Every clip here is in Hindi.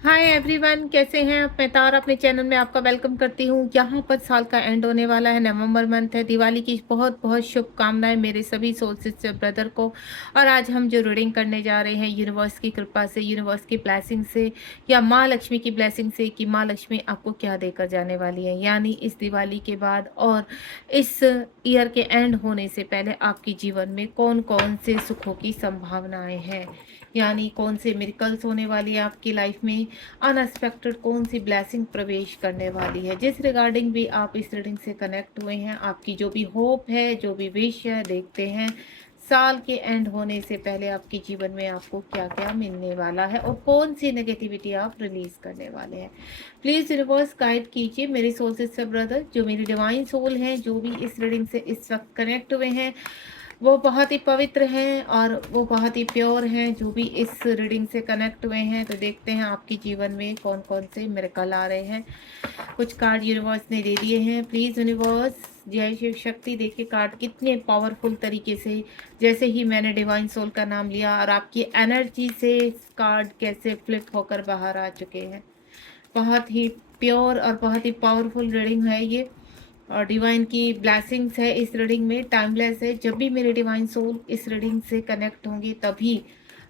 हाय एवरीवन, कैसे हैं आप? मैं तारा अपने चैनल में आपका वेलकम करती हूँ। यहाँ पर साल का एंड होने वाला है, नवंबर मंथ है। दिवाली की बहुत बहुत शुभकामनाएं मेरे सभी सोल सिस्टर ब्रदर को। और आज हम जो रीडिंग करने जा रहे हैं यूनिवर्स की कृपा से, यूनिवर्स की ब्लेसिंग से, या माँ लक्ष्मी की ब्लेसिंग से, कि माँ लक्ष्मी आपको क्या देकर जाने वाली है, यानी इस दिवाली के बाद और इस ईयर के एंड होने से पहले आपके जीवन में कौन कौन से सुखों की संभावनाएं हैं, यानी कौन से मिरेकल्स होने वाली है आपकी लाइफ में, अनएक्सपेक्टेड कौन सी ब्लेसिंग प्रवेश करने वाली है। जिस रिगार्डिंग भी आप इस रीडिंग से कनेक्ट हुए हैं, आपकी जो भी होप है, जो भी विश है, देखते हैं साल के एंड होने से पहले आपके जीवन में आपको क्या क्या मिलने वाला है और कौन सी नेगेटिविटी आप रिलीज करने वाले हैं। प्लीज यूनिवर्स गाइड कीजिए मेरे सोल सिस्टर ब्रदर, जो मेरी डिवाइन सोल हैं, जो भी इस रीडिंग से इस वक्त कनेक्ट हुए हैं, वो बहुत ही पवित्र हैं और वो बहुत ही प्योर हैं। जो भी इस रीडिंग से कनेक्ट हुए हैं, तो देखते हैं आपके जीवन में कौन कौन से मिरेकल आ रहे हैं। कुछ कार्ड यूनिवर्स ने दे दिए हैं। प्लीज यूनिवर्स, जय शिव शक्ति। देखिए कार्ड कितने पावरफुल तरीके से, जैसे ही मैंने डिवाइन सोल का नाम लिया और आपकी एनर्जी से कार्ड कैसे फ्लिप होकर बाहर आ चुके हैं। बहुत ही प्योर और बहुत ही पावरफुल रीडिंग है ये, और डिवाइन की ब्लेसिंग्स है इस रीडिंग में, टाइमलेस है। जब भी मेरे डिवाइन सोल इस रीडिंग से कनेक्ट होंगे, तभी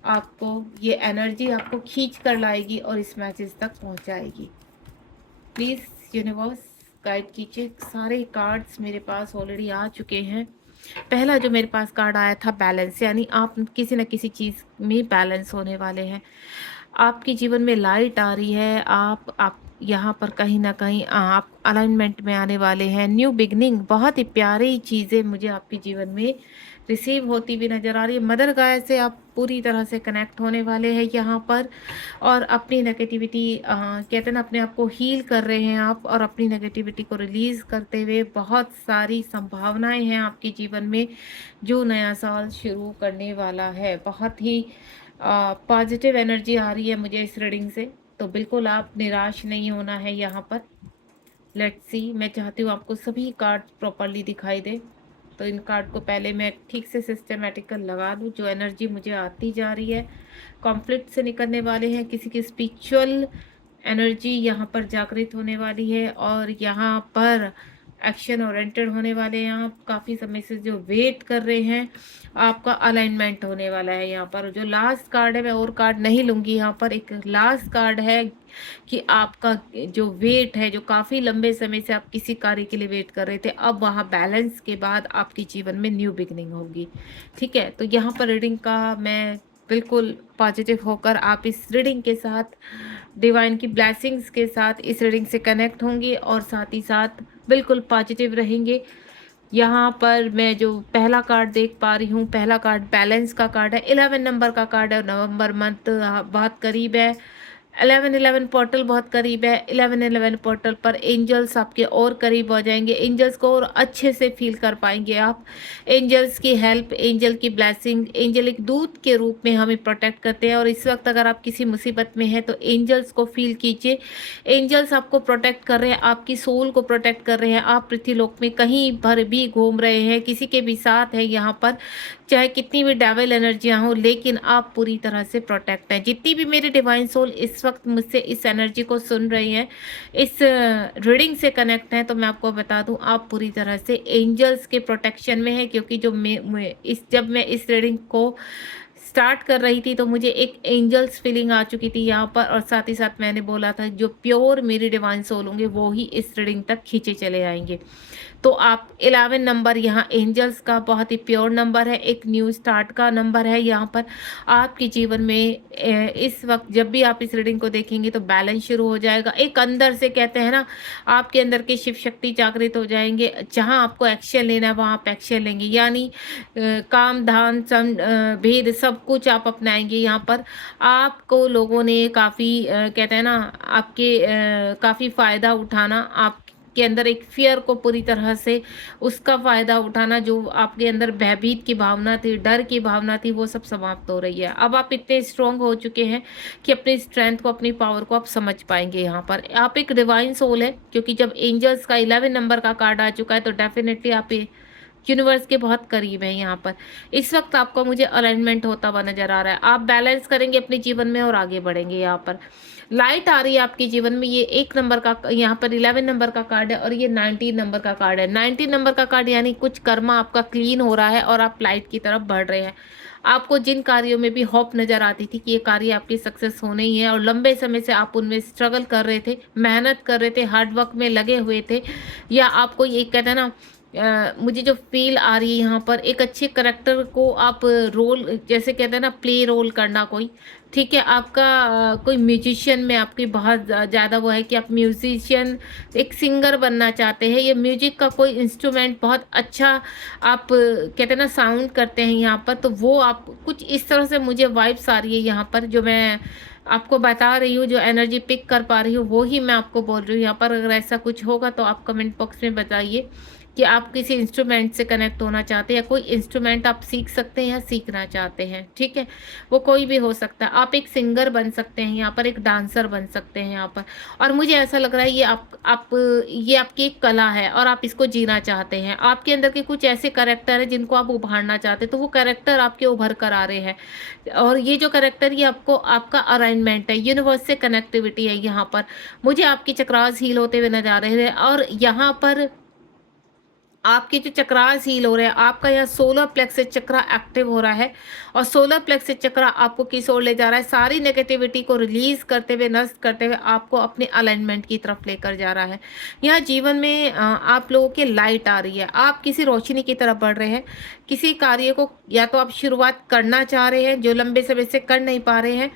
आपको ये एनर्जी आपको खींच कर लाएगी और इस मैसेज तक पहुंचाएगी। प्लीज यूनिवर्स गाइड कीजिए। सारे कार्ड्स मेरे पास ऑलरेडी आ चुके हैं। पहला जो मेरे पास कार्ड आया था बैलेंस, यानी आप किसी न किसी चीज़ में बैलेंस होने वाले हैं। आपके जीवन में लाइट आ रही है। आप यहाँ पर कहीं ना कहीं आप अलाइनमेंट में आने वाले हैं। न्यू बिगनिंग, बहुत ही प्यारी चीज़ें मुझे आपके जीवन में रिसीव होती हुई नज़र आ रही है। मदर गाय से आप पूरी तरह से कनेक्ट होने वाले हैं यहाँ पर, और अपनी नेगेटिविटी कहते हैं ना, अपने आप को हील कर रहे हैं आप, और अपनी नेगेटिविटी को रिलीज़ करते हुए बहुत सारी संभावनाएं हैं आपके जीवन में जो नया साल शुरू करने वाला है। बहुत ही पॉजिटिव एनर्जी आ रही है मुझे इस रीडिंग से, तो बिल्कुल आप निराश नहीं होना है यहाँ पर। लेट्स सी, मैं चाहती हूँ आपको सभी कार्ड प्रॉपरली दिखाई दे, तो इन कार्ड को पहले मैं ठीक से सिस्टमेटिकल लगा दूँ। जो एनर्जी मुझे आती जा रही है, कॉन्फ्लिक्ट से निकलने वाले हैं, किसी की स्पिरिचुअल एनर्जी यहाँ पर जागृत होने वाली है, और यहाँ पर एक्शन ओरिएंटेड होने वाले हैं। आप काफ़ी समय से जो वेट कर रहे हैं, आपका अलाइनमेंट होने वाला है। यहाँ पर जो लास्ट कार्ड है, मैं और कार्ड नहीं लूँगी, यहाँ पर एक लास्ट कार्ड है कि आपका जो वेट है, जो काफ़ी लंबे समय से आप किसी कार्य के लिए वेट कर रहे थे, अब वहाँ बैलेंस के बाद आपके जीवन में न्यू बिगनिंग होगी। ठीक है, तो यहाँ पर रीडिंग का मैं बिल्कुल पॉजिटिव होकर आप इस रीडिंग के साथ, डिवाइन की ब्लेसिंग्स के साथ इस रीडिंग से कनेक्ट होंगे और साथ ही साथ बिल्कुल पॉजिटिव रहेंगे। यहाँ पर मैं जो पहला कार्ड देख पा रही हूँ, पहला कार्ड बैलेंस का कार्ड है। 11 नंबर का कार्ड है। नवंबर मंथ बहुत करीब है। 11-11 पोर्टल बहुत करीब है। 11-11 पोर्टल पर एंजल्स आपके और करीब हो जाएंगे। एंजल्स को और अच्छे से फील कर पाएंगे आप। एंजल्स की हेल्प, एंजल की ब्लेसिंग, एंजल एक दूत के रूप में हमें प्रोटेक्ट करते हैं। और इस वक्त अगर आप किसी मुसीबत में हैं, तो एंजल्स को फील कीजिए। एंजल्स आपको प्रोटेक्ट कर रहे हैं, आपकी सोल को प्रोटेक्ट कर रहे हैं। आप पृथ्वीलोक में कहीं भर भी घूम रहे हैं, किसी के भी साथ है यहाँ पर, चाहे कितनी भी डेविल एनर्जियाँ हो, लेकिन आप पूरी तरह से प्रोटेक्ट हैं। जितनी भी मेरी डिवाइन सोल इस वक्त मुझसे इस एनर्जी को सुन रही हैं, इस रीडिंग से कनेक्ट हैं, तो मैं आपको बता दूं, आप पूरी तरह से एंजल्स के प्रोटेक्शन में है। क्योंकि जो जब मैं इस रीडिंग को स्टार्ट कर रही थी, तो मुझे एक एंजल्स फीलिंग आ चुकी थी यहाँ पर, और साथ ही साथ मैंने बोला था जो प्योर मेरी डिवाइन सोल होंगे, वो ही इस रीडिंग तक खींचे चले आएंगे। तो आप 11 नंबर यहाँ एंजल्स का बहुत ही प्योर नंबर है, एक न्यू स्टार्ट का नंबर है। यहाँ पर आपके जीवन में इस वक्त जब भी आप इस रीडिंग को देखेंगे, तो बैलेंस शुरू हो जाएगा। एक अंदर से कहते हैं ना, आपके अंदर की शिव शक्ति जागृत हो जाएंगे। जहाँ आपको एक्शन लेना है, वहाँ आप एक्शन लेंगे, यानी काम धाम भेद सब कुछ आप अपनाएंगे। यहाँ पर आपको लोगों ने काफ़ी कहते हैं ना, आपके काफ़ी फ़ायदा उठाना, आप के अंदर एक फियर को पूरी तरह से उसका फ़ायदा उठाना, जो आपके अंदर भयभीत की भावना थी, डर की भावना थी, वो सब समाप्त हो रही है। अब आप इतने स्ट्रांग हो चुके हैं कि अपनी स्ट्रेंथ को, अपनी पावर को आप समझ पाएंगे। यहाँ पर आप एक डिवाइन सोल है, क्योंकि जब एंजल्स का 11 नंबर का कार्ड आ चुका है, तो डेफिनेटली आप यूनिवर्स के बहुत करीब हैं यहाँ पर। इस वक्त आपका मुझे अलाइनमेंट होता हुआ नज़र आ रहा है। आप बैलेंस करेंगे अपने जीवन में और आगे बढ़ेंगे यहाँ पर। लाइट आ रही है आपके जीवन में। ये 1 नंबर का, यहाँ पर 11 नंबर का कार्ड है और ये 19 नंबर का कार्ड है। 19 नंबर का कार्ड यानी कुछ कर्मा आपका क्लीन हो रहा है और आप लाइट की तरफ बढ़ रहे हैं। आपको जिन कार्यों में भी होप नज़र आती थी कि ये कार्य आपकी सक्सेस होने ही है और लंबे समय से आप उनमें स्ट्रगल कर रहे थे, मेहनत कर रहे थे, हार्ड वर्क में लगे हुए थे, या आपको ये कहते हैं ना, मुझे जो फ़ील आ रही है यहाँ पर, एक अच्छे करैक्टर को आप रोल, जैसे कहते हैं ना, प्ले रोल करना कोई, ठीक है? आपका कोई म्यूजिशियन में आपकी बहुत ज़्यादा वो है कि आप म्यूजिशियन, एक सिंगर बनना चाहते हैं, या म्यूजिक का कोई इंस्ट्रूमेंट बहुत अच्छा आप कहते हैं ना साउंड करते हैं यहाँ पर, तो वो आप कुछ इस तरह से मुझे वाइब्स आ रही है यहाँ पर, जो मैं आपको बता रही हूँ, जो एनर्जी पिक कर पा रही हूँ वो ही मैं आपको बोल रही हूँ यहाँ पर। अगर ऐसा कुछ होगा तो आप कमेंट बॉक्स में बताइए कि आप किसी इंस्ट्रूमेंट से कनेक्ट होना चाहते हैं, या कोई इंस्ट्रूमेंट आप सीख सकते हैं या सीखना चाहते हैं, ठीक है? वो कोई भी हो सकता है। आप एक सिंगर बन सकते हैं यहाँ पर, एक डांसर बन सकते हैं यहाँ पर, और मुझे ऐसा लग रहा है ये आपकी एक कला है और आप इसको जीना चाहते हैं। आपके अंदर के कुछ ऐसे कैरेक्टर हैं जिनको आप उभारना चाहते हैं, तो वो कैरेक्टर आपके उभर कर आ रहे हैं, और ये जो कैरेक्टर, ये आपको, आपका अलाइनमेंट है, यूनिवर्स से कनेक्टिविटी है यहाँ पर। मुझे आपकी चक्रास हील होते हुए नजर आ रहे हैं, और यहाँ पर आपके जो चक्रास हील हो रहे हैं, आपका यहाँ सोलर प्लेक्सस चक्रा एक्टिव हो रहा है, और सोलर प्लेक्सस चक्रा आपको किस ओर ले जा रहा है? सारी नेगेटिविटी को रिलीज करते हुए, नष्ट करते हुए आपको अपने अलाइनमेंट की तरफ लेकर जा रहा है। यहाँ जीवन में आप लोगों की लाइट आ रही है, आप किसी रोशनी की तरफ बढ़ रहे हैं। किसी कार्य को या तो आप शुरुआत करना चाह रहे हैं जो लंबे समय से कर नहीं पा रहे हैं,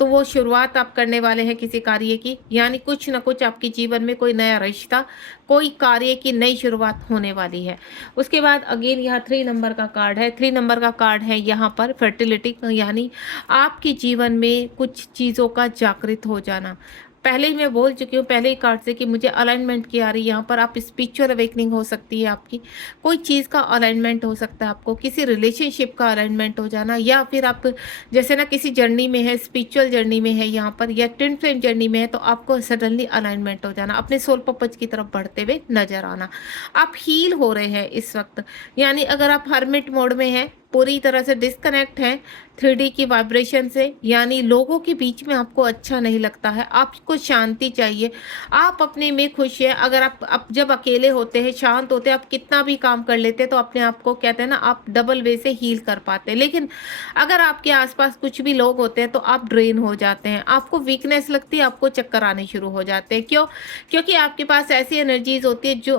तो वो शुरुआत आप करने वाले हैं किसी कार्य की, यानी कुछ ना कुछ आपके जीवन में कोई नया रिश्ता, कोई कार्य की नई शुरुआत होने वाली है। उसके बाद अगेन यहाँ 3 नंबर का कार्ड है। 3 नंबर का कार्ड है यहाँ पर फर्टिलिटी, यानी आपके जीवन में कुछ चीज़ों का जागृत हो जाना। पहले ही मैं बोल चुकी हूँ पहले ही कार्ड से कि मुझे अलाइनमेंट की आ रही है यहाँ पर। आप स्पिरिचुअल अवेकनिंग हो सकती है आपकी, कोई चीज़ का अलाइनमेंट हो सकता है आपको, किसी रिलेशनशिप का अलाइनमेंट हो जाना, या फिर आप जैसे ना किसी जर्नी में है, स्पिरिचुअल जर्नी में है यहाँ पर, या ट्विन फ्लेम जर्नी में है, तो आपको सडनली अलाइनमेंट हो जाना, अपने सोल पर्पज की तरफ बढ़ते हुए नजर आना। आप हील हो रहे हैं इस वक्त, यानी अगर आप हर्मिट मोड में हैं, पूरी तरह से डिस्कनेक्ट हैं 3D की वाइब्रेशन से, यानी लोगों के बीच में आपको अच्छा नहीं लगता है, आपको शांति चाहिए, आप अपने में खुश हैं। अगर आप जब अकेले होते हैं, शांत होते हैं, आप कितना भी काम कर लेते हैं तो अपने आप को कहते हैं ना, आप डबल वे से हील कर पाते हैं। लेकिन अगर आपके आसपास कुछ भी लोग होते हैं तो आप ड्रेन हो जाते हैं, आपको वीकनेस लगती है, आपको चक्कर आने शुरू हो जाते हैं। क्यों? क्योंकि आपके पास ऐसी एनर्जीज होती है, जो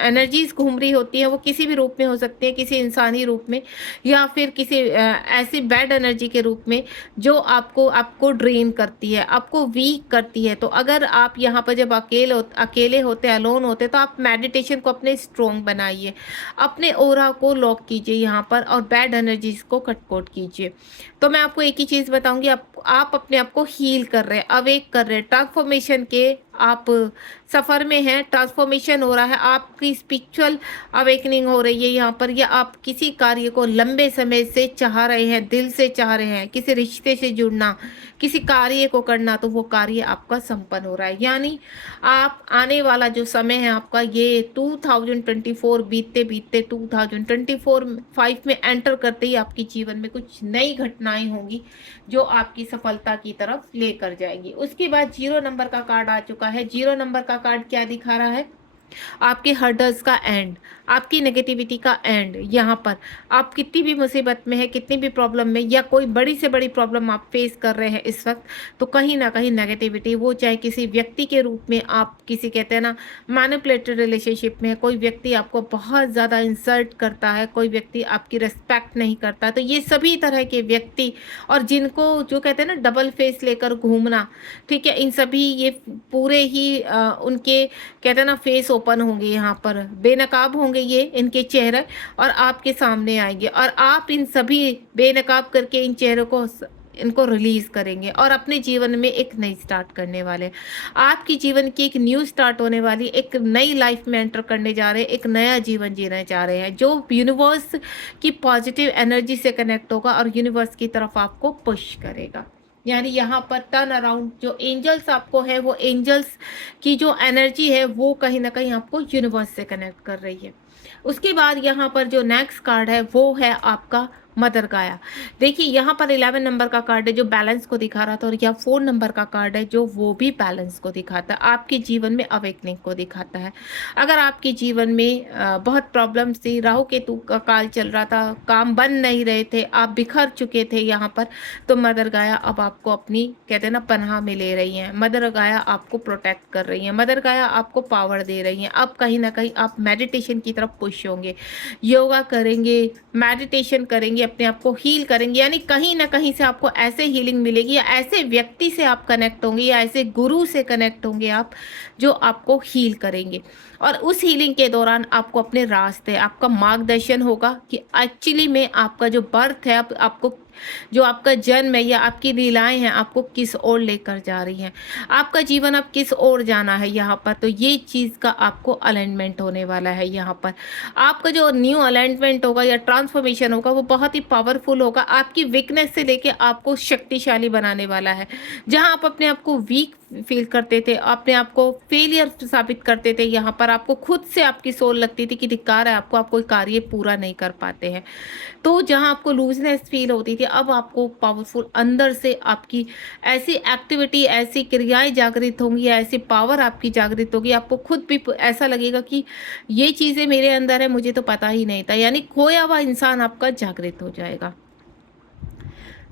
एनर्जीज घूम रही होती है, वो किसी भी रूप में हो सकती है, किसी इंसानी रूप में, या फिर किसी ऐसी बैड एनर्जी के रूप में जो आपको आपको ड्रेन करती है, आपको वीक करती है। तो अगर आप यहाँ पर जब अकेले होते, अलोन होते, तो आप मेडिटेशन को अपने स्ट्रोंग बनाइए, अपने ऑरा को लॉक कीजिए यहाँ पर, और बैड एनर्जीज को कटकोट कीजिए। तो मैं आपको एक ही चीज़ बताऊंगी, आप अपने आप को हील कर रहे हैं, अवेक कर रहे हैं, ट्रांसफॉर्मेशन के आप सफ़र में हैं, ट्रांसफॉर्मेशन हो रहा है, आपकी स्पिरिचुअल अवेकनिंग हो रही है यहाँ पर, या आप किसी कार्य को लंबे समय से चाह रहे हैं, दिल से चाह रहे हैं, किसी रिश्ते से जुड़ना, किसी कार्य को करना, तो वो कार्य आपका संपन्न हो रहा है। यानी आप आने वाला जो समय है आपका, ये 2024 बीतते बीतते 2025 में एंटर करते ही आपके जीवन में कुछ नई घटनाएं होंगी जो आपकी सफलता की तरफ लेकर जाएगी। उसके बाद 0 नंबर का कार्ड आ चुका है। 0 नंबर का कार्ड क्या दिखा रहा है? आपके हर्डल्स का एंड, आपकी नेगेटिविटी का एंड। यहाँ पर आप कितनी भी मुसीबत में है, कितनी भी प्रॉब्लम में, या कोई बड़ी से बड़ी प्रॉब्लम आप फेस कर रहे हैं इस वक्त, तो कहीं ना कहीं नेगेटिविटी, वो चाहे किसी व्यक्ति के रूप में, आप किसी कहते हैं ना मैनिपुलेटेड रिलेशनशिप में है, कोई व्यक्ति आपको बहुत ज़्यादा इंसल्ट करता है, कोई व्यक्ति आपकी रिस्पेक्ट नहीं करता, तो ये सभी तरह के व्यक्ति, और जिनको जो कहते हैं ना डबल फेस लेकर घूमना, ठीक है, इन सभी ये पूरे ही उनके कहते हैं ना फेस ओपन होंगे, यहाँ पर बेनकाब होंगे ये इनके चेहरे, और आपके सामने आएंगे, और आप इन सभी बेनकाब करके इन चेहरों को, इनको रिलीज करेंगे और अपने जीवन में एक नई स्टार्ट करने वाले। आपकी जीवन की एक न्यू स्टार्ट होने वाली, एक नई लाइफ में एंटर करने जा रहे हैं, एक नया जीवन जीना चाह रहे हैं, जो यूनिवर्स की पॉजिटिव एनर्जी से कनेक्ट होगा और यूनिवर्स की तरफ आपको पुश करेगा। यानी यहाँ पर टर्न अराउंड, जो एंजल्स आपको है, वो एंजल्स की जो एनर्जी है वो कहीं ना कहीं आपको यूनिवर्स से कनेक्ट कर रही है। उसके बाद यहाँ पर जो नेक्स्ट कार्ड है वो है आपका मदर गाया। देखिए यहाँ पर 11 नंबर का कार्ड है जो बैलेंस को दिखा रहा था, और यह 4 नंबर का कार्ड है जो वो भी बैलेंस को दिखाता है, आपके जीवन में अवेकनिंग को दिखाता है। अगर आपके जीवन में बहुत प्रॉब्लम्स थी, राहु केतु का काल चल रहा था, काम बन नहीं रहे थे, आप बिखर चुके थे यहाँ पर, तो मदर गाया अब आपको अपनी कहते हैं ना पनाह में ले रही हैं। मदर गाया आपको प्रोटेक्ट कर रही हैं, मदर गाया आपको पावर दे रही हैं। अब कहीं ना कहीं आप मेडिटेशन की तरफ पुश होंगे, योगा करेंगे, मेडिटेशन करेंगे, अपने आप को हील करेंगे, यानी कहीं ना कहीं से आपको ऐसे हीलिंग मिलेगी, या ऐसे व्यक्ति से आप कनेक्ट होंगे, या ऐसे गुरु से कनेक्ट होंगे आप, जो आपको हील करेंगे। और उस हीलिंग के दौरान आपको अपने रास्ते, आपका मार्गदर्शन होगा कि एक्चुअली में आपका जो बर्थ है, आपको जो आपका जन्म है या आपकी लीलाएं हैं, आपको किस ओर लेकर जा रही हैं, आपका जीवन अब किस ओर जाना है यहाँ पर। तो ये चीज़ का आपको अलाइनमेंट होने वाला है यहाँ पर। आपका जो न्यू अलाइनमेंट होगा या ट्रांसफॉर्मेशन होगा वो बहुत ही पावरफुल होगा, आपकी वीकनेस से लेके आपको शक्तिशाली बनाने वाला है। जहाँ आप अपने आप को वीक फील करते थे, अपने आप को फेलियर साबित करते थे, यहाँ पर आपको खुद से आपकी सोच लगती थी कि धिक्कार है आपको, आप कोई कार्य पूरा नहीं कर पाते हैं। तो जहाँ आपको लूजनेस फील होती थी, अब आपको पावरफुल अंदर से आपकी ऐसी एक्टिविटी, ऐसी क्रियाएं जागृत होंगी, या ऐसी पावर आपकी जागृत होगी, आपको खुद भी ऐसा लगेगा कि ये चीज़ें मेरे अंदर है, मुझे तो पता ही नहीं था, यानी खोया हुआ इंसान आपका जागृत हो जाएगा।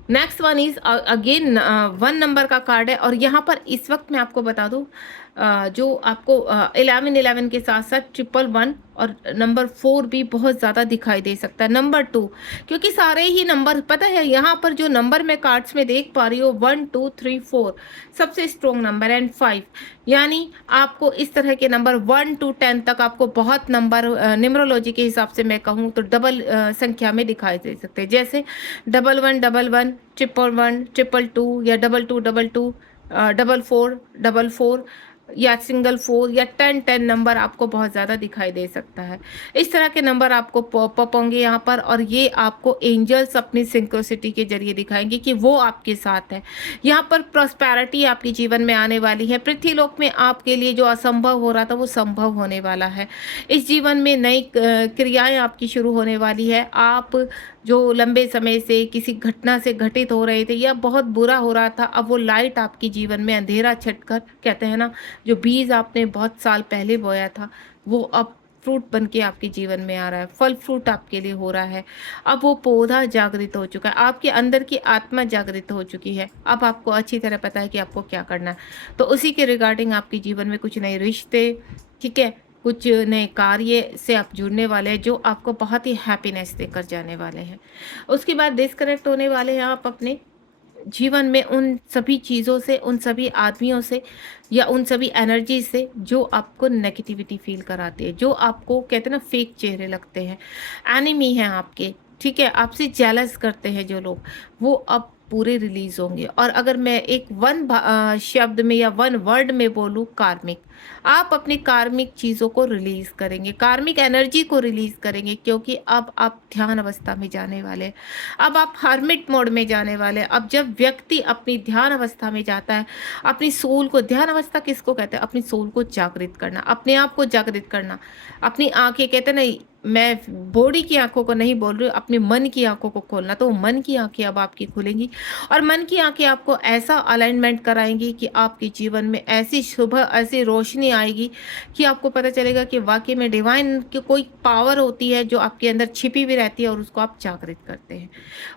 Next one is again 1 number का कार्ड है, और यहाँ पर इस वक्त मैं आपको बता दूँ जो आपको 11 के साथ साथ 111 और नंबर 4 भी बहुत ज़्यादा दिखाई दे सकता है, नंबर 2, क्योंकि सारे ही नंबर पता है यहाँ पर जो नंबर मैं कार्ड्स में देख पा रही हूँ 1 2 3 4 सबसे स्ट्रॉन्ग नंबर, एंड 5, यानी आपको इस तरह के नंबर 1 to 10 तक आपको बहुत नंबर न्यूमरोलॉजी के हिसाब से मैं कहूँ तो डबल संख्या में दिखाई दे सकते हैं, जैसे 1111 11 111 222 या 2222 44 44 या सिंगल 4 या 10 नंबर आपको बहुत ज़्यादा दिखाई दे सकता है। इस तरह के नंबर आपको पॉप होंगे यहाँ पर, और ये आपको एंजल्स अपनी सिंक्रोसिटी के जरिए दिखाएंगे कि वो आपके साथ है। यहाँ पर प्रॉस्पेरिटी आपके जीवन में आने वाली है, पृथ्वीलोक में आपके लिए जो असंभव हो रहा था वो संभव होने वाला है। इस जीवन में नई क्रियाएं आपकी शुरू होने वाली है। आप जो लंबे समय से किसी घटना से घटित हो रहे थे या बहुत बुरा हो रहा था, अब वो लाइट आपके जीवन में अंधेरा छटकर, कहते हैं ना, जो बीज आपने बहुत साल पहले बोया था वो अब फ्रूट बन के आपके जीवन में आ रहा है, फल फ्रूट आपके लिए हो रहा है। अब वो पौधा जागृत हो चुका है, आपके अंदर की आत्मा जागृत हो चुकी है। अब आपको अच्छी तरह पता है कि आपको क्या करना है। तो उसी के रिगार्डिंग आपके जीवन में कुछ नए रिश्ते, ठीक है, कुछ नए कार्य से आप जुड़ने वाले हैं जो आपको बहुत ही हैप्पीनेस देकर जाने वाले हैं। उसके बाद डिस्कनेक्ट होने वाले हैं आप अपने जीवन में उन सभी चीज़ों से, उन सभी आदमियों से, या उन सभी एनर्जी से जो आपको नेगेटिविटी फील कराती है, जो आपको कहते हैं ना फेक चेहरे लगते हैं, एनिमी हैं आपके, ठीक है, आपसे जेलस करते हैं जो लोग, वो अब पूरे रिलीज होंगे। और अगर मैं एक शब्द में या वन वर्ड में बोलूँ, कार्मिक, आप अपनी कार्मिक चीज़ों को रिलीज करेंगे, कार्मिक एनर्जी को रिलीज करेंगे, क्योंकि अब आप ध्यान अवस्था में जाने वाले हैं, अब आप हर्मिट मोड में जाने वाले हैं। अब जब व्यक्ति अपनी ध्यान अवस्था में जाता है, अपनी सोल को, ध्यान अवस्था किसको कहते हैं, अपनी सोल को जागृत करना, अपने आप को जागृत करना, अपनी आंखें, कहते हैं ना, मैं बॉडी की आंखों को नहीं बोल रही हूँ, अपने मन की आंखों को खोलना, तो मन की आंखें अब आपकी खुलेंगी, और मन की आंखें आपको ऐसा अलाइनमेंट कराएंगी कि आपके जीवन में ऐसी सुबह, ऐसी रोशनी आएगी कि आपको पता चलेगा कि वाकई में डिवाइन की कोई पावर होती है जो आपके अंदर छिपी भी रहती है, और उसको आप जागृत करते हैं।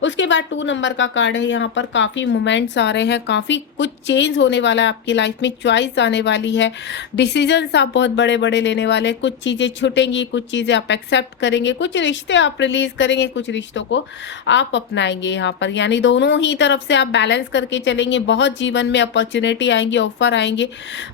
उसके बाद 2 नंबर का कार्ड है, यहाँ पर काफ़ी मोमेंट्स आ रहे हैं, काफ़ी कुछ चेंज होने वाला है आपकी लाइफ में, चॉइस आने वाली है, डिसीजंस आप बहुत बड़े बड़े लेने वाले हैं, कुछ चीज़ें छूटेंगी, कुछ चीज़ें आप एक्सेप्ट करेंगे, कुछ रिश्ते आप रिलीज करेंगे, कुछ रिश्तों को आप अपनाएंगे यहाँ पर, यानी दोनों ही तरफ से आप बैलेंस करके चलेंगे। बहुत जीवन में अपॉर्चुनिटी आएंगे, ऑफर आएंगे,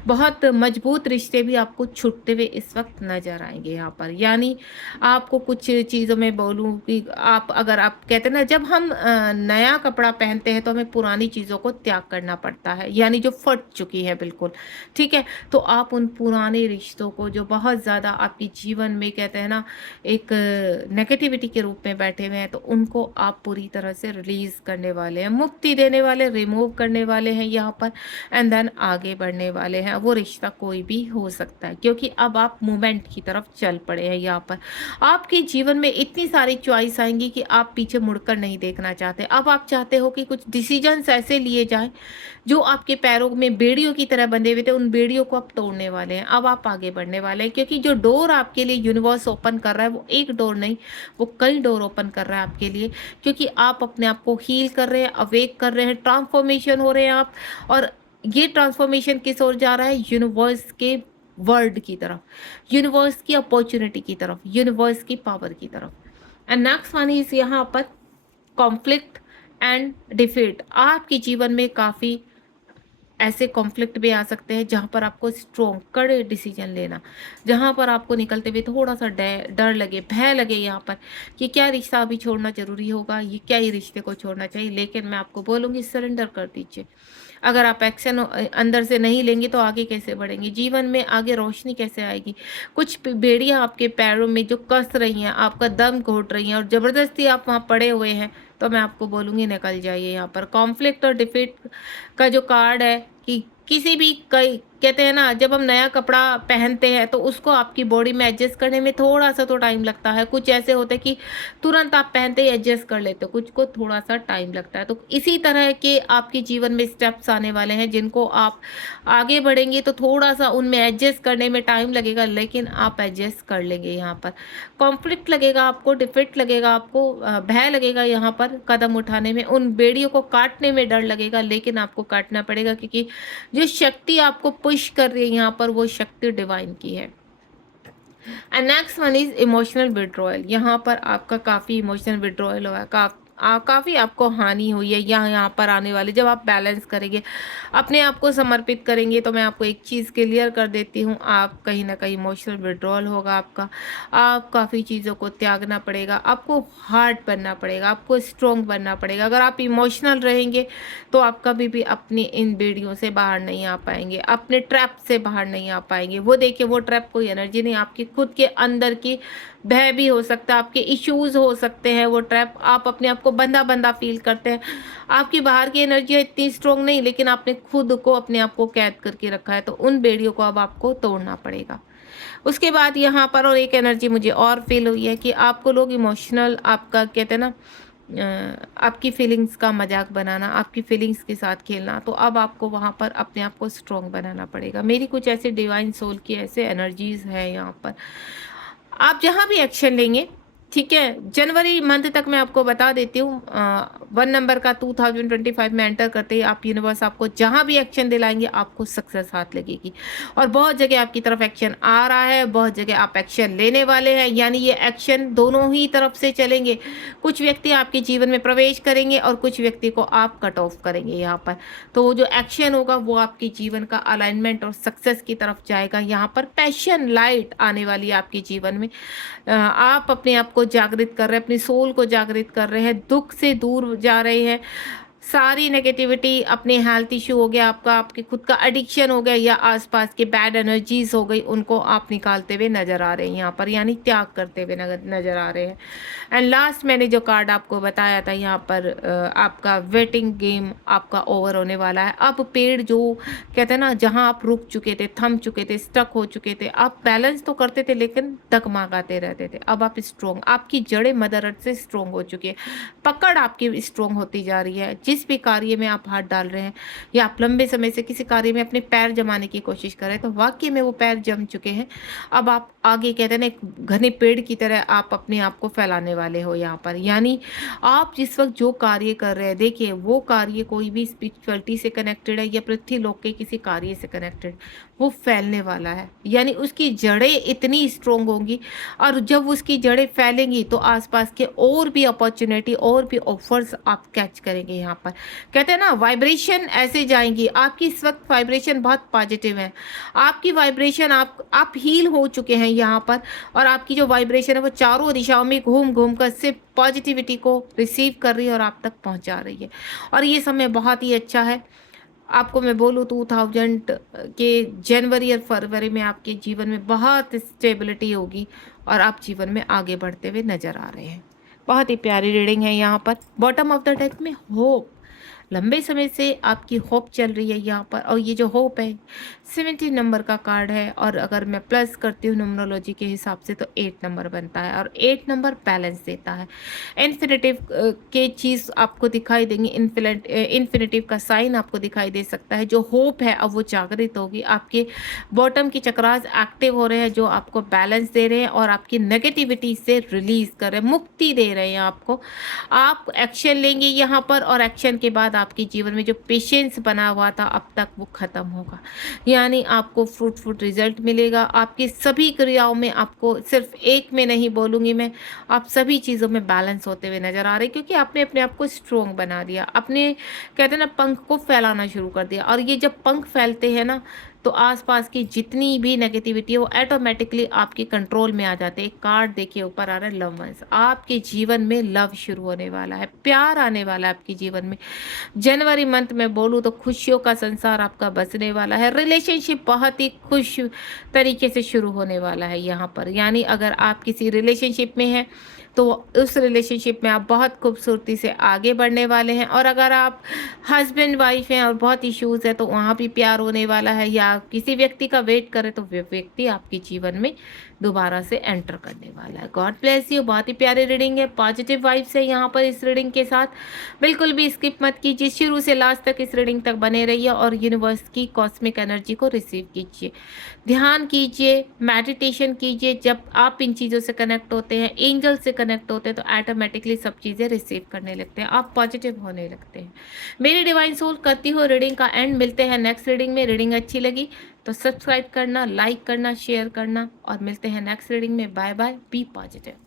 बहुत मजबूत रिश्ते भी आपको छूटते हुए इस वक्त नजर आएंगे यहाँ पर। यानी आपको कुछ चीज़ों में बोलूँ कि आप, अगर आप कहते हैं ना, जब हम नया कपड़ा पहनते हैं तो हमें पुरानी चीज़ों को त्याग करना पड़ता है, यानी जो फट चुकी है बिल्कुल, ठीक है, तो आप उन पुराने रिश्तों को जो बहुत ज़्यादा आपके जीवन में, कहते हैं ना, एक नेगेटिविटी के रूप में बैठे हुए हैं, तो उनको आप पूरी तरह से रिलीज़ करने वाले हैं, मुक्ति देने वाले, रिमूव करने वाले हैं यहाँ पर, एंड देन आगे बढ़ने वाले हैं। वो रिश्ता कोई भी हो सकता है, क्योंकि अब आप मूवमेंट की तरफ चल पड़े हैं यहाँ पर। आपके जीवन में इतनी सारी चॉइस आएँगी कि आप पीछे मुड़कर नहीं देखना चाहते। अब आप चाहते हो कि कुछ डिसीजंस ऐसे लिए जाएँ, जो आपके पैरों में बेड़ियों की तरह बंधे हुए थे, उन बेड़ियों को आप तोड़ने वाले हैं। अब आप आगे बढ़ने वाले हैं, क्योंकि जो डोर आपके लिए यूनिवर्स ओपन कर रहा है, वो एक डोर नहीं, वो कई डोर ओपन कर रहा है आपके लिए, क्योंकि आप अपने आप को हील कर रहे हैं, अवेक कर रहे हैं, ट्रांसफॉर्मेशन हो रहे हैं आप। और ये ट्रांसफॉर्मेशन किस ओर जा रहा है? यूनिवर्स के वर्ल्ड की तरफ, यूनिवर्स की अपॉर्चुनिटी की तरफ, यूनिवर्स की पावर की तरफ। एंड नेक्स्ट वन इज यहाँ पर कॉन्फ्लिक्ट एंड डिफीट। आपके जीवन में काफ़ी ऐसे कॉन्फ्लिक्ट भी आ सकते हैं जहाँ पर आपको स्ट्रॉन्ग कड़े डिसीजन लेना, जहाँ पर आपको निकलते हुए थोड़ा सा डर लगे, भय लगे यहाँ पर कि क्या रिश्ता अभी छोड़ना ज़रूरी होगा, ये क्या ये रिश्ते को छोड़ना चाहिए। लेकिन मैं आपको बोलूँगी सरेंडर कर दीजिए। अगर आप एक्शन अंदर से नहीं लेंगे तो आगे कैसे बढ़ेंगे, जीवन में आगे रोशनी कैसे आएगी। कुछ बेड़ियाँ आपके पैरों में जो कस रही हैं, आपका दम घोट रही हैं और ज़बरदस्ती आप वहाँ पड़े हुए हैं, तो मैं आपको बोलूँगी निकल जाइए यहाँ पर। कॉन्फ्लिक्ट और डिफीट का जो कार्ड है कि किसी भी कई कहते हैं ना, जब हम नया कपड़ा पहनते हैं तो उसको आपकी बॉडी में एडजस्ट करने में थोड़ा सा तो टाइम लगता है। कुछ ऐसे होते हैं कि तुरंत आप पहनते ही एडजस्ट कर लेते हो, कुछ को थोड़ा सा टाइम लगता है। तो इसी तरह के आपके जीवन में स्टेप्स आने वाले हैं, जिनको आप आगे बढ़ेंगे तो थोड़ा सा उनमें एडजस्ट करने में टाइम लगेगा, लेकिन आप एडजस्ट कर लेंगे। यहाँ पर कॉन्फ्लिक्ट लगेगा आपको, डिफिट लगेगा आपको, भय लगेगा यहाँ पर कदम उठाने में, उन बेड़ियों को काटने में डर लगेगा, लेकिन आपको काटना पड़ेगा, क्योंकि जो शक्ति आपको पुश कर रही है यहाँ पर, वो शक्ति डिवाइन की है। And next one is emotional withdrawal. यहाँ पर आपका काफ़ी इमोशनल विड्रॉयल हुआ है, काफ़ी आपको हानि हुई है। यहाँ पर आने वाले जब आप बैलेंस करेंगे, अपने आप को समर्पित करेंगे, तो मैं आपको एक चीज़ क्लियर कर देती हूँ, आप कहीं ना कहीं इमोशनल विड्रॉल होगा आपका। आप काफ़ी चीज़ों को त्यागना पड़ेगा, आपको हार्ड बनना पड़ेगा, आपको स्ट्रॉन्ग बनना पड़ेगा। अगर आप इमोशनल रहेंगे तो आप कभी भी अपनी इन बेड़ियों से बाहर नहीं आ पाएंगे, अपने ट्रैप से बाहर नहीं आ पाएंगे। वो देखिए, वो ट्रैप कोई एनर्जी नहीं, आपकी खुद के अंदर की भय भी हो सकता है, आपके इश्यूज हो सकते हैं। वो ट्रैप आप अपने आप को बंधा बंधा फील करते हैं, आपकी बाहर की एनर्जी इतनी स्ट्रॉन्ग नहीं, लेकिन आपने खुद को अपने आप को कैद करके रखा है। तो उन बेड़ियों को अब आपको तोड़ना पड़ेगा। उसके बाद यहाँ पर और एक एनर्जी मुझे और फील हुई है कि आपको लोग इमोशनल, आपका कहते हैं ना, आपकी फीलिंग्स का मजाक बनाना, आपकी फीलिंग्स के साथ खेलना, तो अब आपको वहाँ पर अपने आप को स्ट्रॉन्ग बनाना पड़ेगा। मेरी कुछ ऐसे डिवाइन सोल की ऐसे एनर्जीज है यहाँ पर। आप जहाँ भी एक्शन लेंगे, ठीक है, जनवरी मंथ तक मैं आपको बता देती हूँ, 1 नंबर का 2025 में एंटर करते ही आप यूनिवर्स आपको जहाँ भी एक्शन दिलाएंगे, आपको सक्सेस हाथ लगेगी। और बहुत जगह आपकी तरफ एक्शन आ रहा है, बहुत जगह आप एक्शन लेने वाले हैं, यानी ये एक्शन दोनों ही तरफ से चलेंगे। कुछ व्यक्ति आपके जीवन में प्रवेश करेंगे और कुछ व्यक्ति को आप कट ऑफ करेंगे यहाँ पर। तो वो जो एक्शन होगा वो आपके जीवन का अलाइनमेंट और सक्सेस की तरफ जाएगा। यहाँ पर पैशन लाइट आने वाली है आपके जीवन में। आप अपने आप को जागृत कर रहे हैं, अपनी सोल को जागृत कर रहे हैं, दुख से दूर जा रहे हैं। सारी नेगेटिविटी, अपने हेल्थ इशू हो गया आपका, आपके खुद का एडिक्शन हो गया, या आसपास के बैड एनर्जीज हो गई, उनको आप निकालते हुए नजर आ रहे हैं यहाँ पर, यानी त्याग करते हुए नजर आ रहे हैं। एंड लास्ट मैंने जो कार्ड आपको बताया था यहाँ पर, आपका वेटिंग गेम आपका ओवर होने वाला है। अब पेड़ जो कहते हैं ना, जहाँ आप रुक चुके थे, थम चुके थे, स्टक हो चुके थे, आप बैलेंस तो करते थे लेकिन डगमगाते रहते थे, अब आप स्ट्रॉन्ग, आपकी जड़ें मदर अर्थ से स्ट्रॉन्ग हो चुकी है, पकड़ आपकी स्ट्रॉन्ग होती जा रही है। जिस भी कार्य में आप हाथ डाल रहे हैं, या आप लंबे समय से किसी कार्य में अपने पैर जमाने की कोशिश कर रहे हैं, तो वाकई में वो पैर जम चुके हैं। अब आप आगे कहते हैं ना, एक घने पेड़ की तरह आप अपने आप को फैलाने वाले हो यहाँ पर। यानी आप जिस वक्त जो कार्य कर रहे हैं, देखिए वो कार्य कोई भी स्पिरिचुअलिटी से कनेक्टेड है या पृथ्वी लोक के किसी कार्य से कनेक्टेड, वो फैलने वाला है। यानी उसकी जड़ें इतनी स्ट्रोंग होंगी, और जब उसकी जड़ें फैलेंगी तो आसपास के और भी अपॉर्चुनिटी, और भी ऑफर्स आप कैच करेंगे यहाँ पर। कहते हैं ना, वाइब्रेशन ऐसे जाएंगी आपकी। इस वक्त वाइब्रेशन बहुत पॉजिटिव है, आपकी वाइब्रेशन, आप हील हो चुके हैं यहाँ पर, और आपकी जो वाइब्रेशन है वो चारों दिशाओं में घूम घूम कर सिर्फ पॉजिटिविटी को रिसीव कर रही है और आप तक पहुँचा रही है। और ये समय बहुत ही अच्छा है। आपको मैं बोलूँ 2000 के जनवरी और फरवरी में आपके जीवन में बहुत स्टेबिलिटी होगी और आप जीवन में आगे बढ़ते हुए नज़र आ रहे हैं। बहुत ही प्यारी रीडिंग है यहाँ पर। बॉटम ऑफ द डेक में होप, लंबे समय से आपकी होप चल रही है यहाँ पर, और ये जो होप है 70 नंबर का कार्ड है, और अगर मैं प्लस करती हूँ न्यूमरोलॉजी के हिसाब से तो 8 नंबर बनता है, और 8 नंबर बैलेंस देता है। इन्फिनिटिव के चीज़ आपको दिखाई देंगी, इन्फिनिटिव का साइन आपको दिखाई दे सकता है। जो होप है अब वो जागृत होगी। आपके बॉटम की चक्रास एक्टिव हो रहे हैं जो आपको बैलेंस दे रहे हैं और आपकी नेगेटिविटी से रिलीज कर रहे हैं, मुक्ति दे रहे हैं आपको। आप एक्शन लेंगे यहाँ पर, और एक्शन के बाद आपके जीवन में जो पेशेंस बना हुआ था अब तक वो खत्म होगा, यानी आपको फ्रूटफुल रिजल्ट मिलेगा। आपकी सभी क्रियाओं में, आपको सिर्फ एक में नहीं बोलूँगी मैं, आप सभी चीज़ों में बैलेंस होते हुए नजर आ रहे हैं, क्योंकि आपने अपने आप को स्ट्रोंग बना दिया। आपने कहते हैं ना पंख को फैलाना शुरू कर दिया, और ये जब पंख फैलते हैं ना तो आसपास की जितनी भी नेगेटिविटी है वो ऑटोमेटिकली आपके कंट्रोल में आ जाते हैं। एक कार्ड देखिए ऊपर आ रहा है लव वंस। आपके जीवन में लव शुरू होने वाला है, प्यार आने वाला है आपके जीवन में। जनवरी मंथ में बोलूँ तो खुशियों का संसार आपका बसने वाला है। रिलेशनशिप बहुत ही खुश तरीके से शुरू होने वाला है यहाँ पर, यानी अगर आप किसी रिलेशनशिप में हैं तो उस रिलेशनशिप में आप बहुत खूबसूरती से आगे बढ़ने वाले हैं, और अगर आप हस्बैंड वाइफ हैं और बहुत इश्यूज़ है तो वहाँ भी प्यार होने वाला है, या किसी व्यक्ति का वेट करें तो वो व्यक्ति आपके जीवन में दोबारा से एंटर करने वाला है। God bless you. बहुत ही प्यारी रीडिंग है, पॉजिटिव वाइब्स है यहाँ पर इस रीडिंग के साथ। बिल्कुल भी स्किप मत कीजिए, शुरू से लास्ट तक इस रीडिंग तक बने रहिए और यूनिवर्स की कॉस्मिक एनर्जी को रिसीव कीजिए, ध्यान कीजिए, मेडिटेशन कीजिए। जब आप इन चीज़ों से कनेक्ट होते हैं, एंजल से कनेक्ट होते हैं, तो ऑटोमेटिकली सब चीज़ें रिसीव करने लगते हैं, आप पॉजिटिव होने लगते हैं। मेरी डिवाइन सोल करती हो रीडिंग का एंड। मिलते हैं नेक्स्ट रीडिंग में। रीडिंग अच्छी लगी तो सब्सक्राइब करना, लाइक करना, शेयर करना, और मिलते हैं नेक्स्ट रीडिंग में। Bye bye, be positive.